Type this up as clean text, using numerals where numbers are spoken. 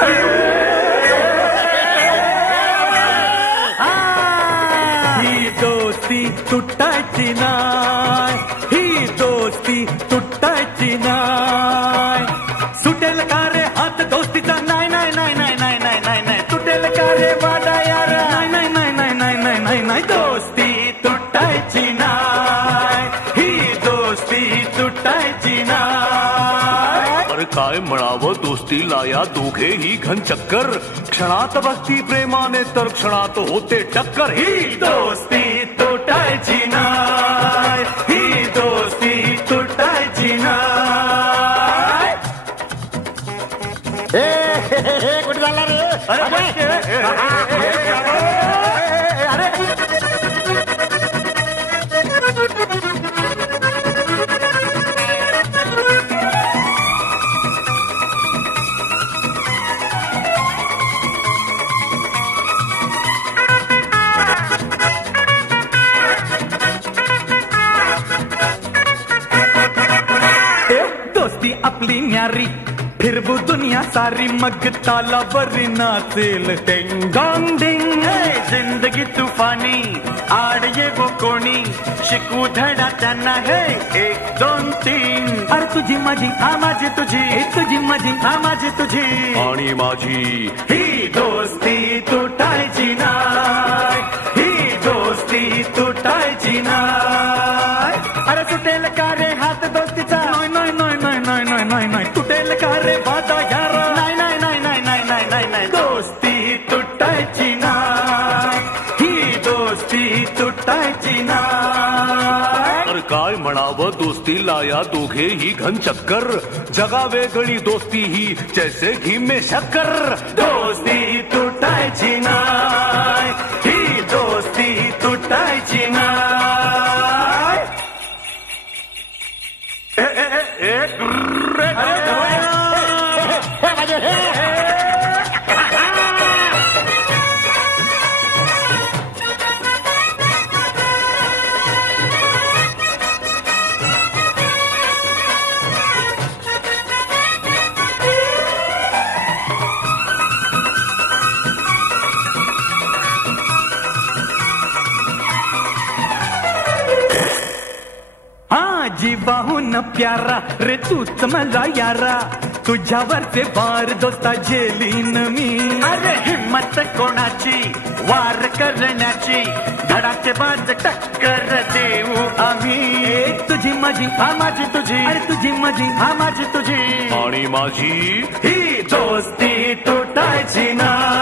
ही दोस्ती तुटायची नाय, ही दोस्ती तुटायची नाय. सुटेल का रे हात दोस्तीचा, नाही नाही नाही नाही नाही नाही नाही नाही. तुटेल का रे वादा यार, नाही नाही नाही नाही नाही नाही नाही नाही. दोस्ती तुटायची नाय, ही दोस्ती तुटायची नाय. अरे काय म्हणावं दोस्तीला या दोघेही घन चक्कर. क्षणात भक्ती प्रेमाने तर क्षणात होते टक्कर. ही दोस्ती तुटायची नाय, ही दोस्ती तुटायची नाय. कुठे झाला रे? दोस्ती आपली न्यारी, फिरवू दुनिया सारी, मग तालावर नाचेल टेंग डॉंग डिंग. जिंदगी तुफानी, आड ये वो कोणी, शिकू धडा त्यांना हे 1 2 3. अरे तुझी माझी, हा माझी तुझी, तुझी माझी, हा माझी तुझी आणि माझी. ही दोस्ती तुटायची नाय, ही दोस्ती तुटायची नाय. अरे सुटेल का रे हात दोस्तीचा, नाही नाही नाही नाही नाही नाही नाही नाही. तुटेल का रे वादा यार, नाही नाही नाही नाही नाही नाही नाही नाही. दोस्ती तुटायची नाय, ही दोस्ती तुटायची नाय. अरे काय म्हणावं दोस्तीला या दोघेही घन चक्कर. जगा वेगळी दोस्ती ही जैसे घी में शक्कर. दोस्ती तुटायची नाय, ही दोस्ती तुटायची नाय. जीवाहून प्यारा रे तूच मला यारा, तुझ्यावरचे वार दोस्ता झेलीन मी. अरे हिम्मत कोणाची वार करण्याची, धडाके बाज टक्कर देऊ आम्ही. तुझी माझी, हा माझी तुझी, अरे तुझी माझी, हा माझी तुझी आणि माझी. ही दोस्ती तुटायची नाय.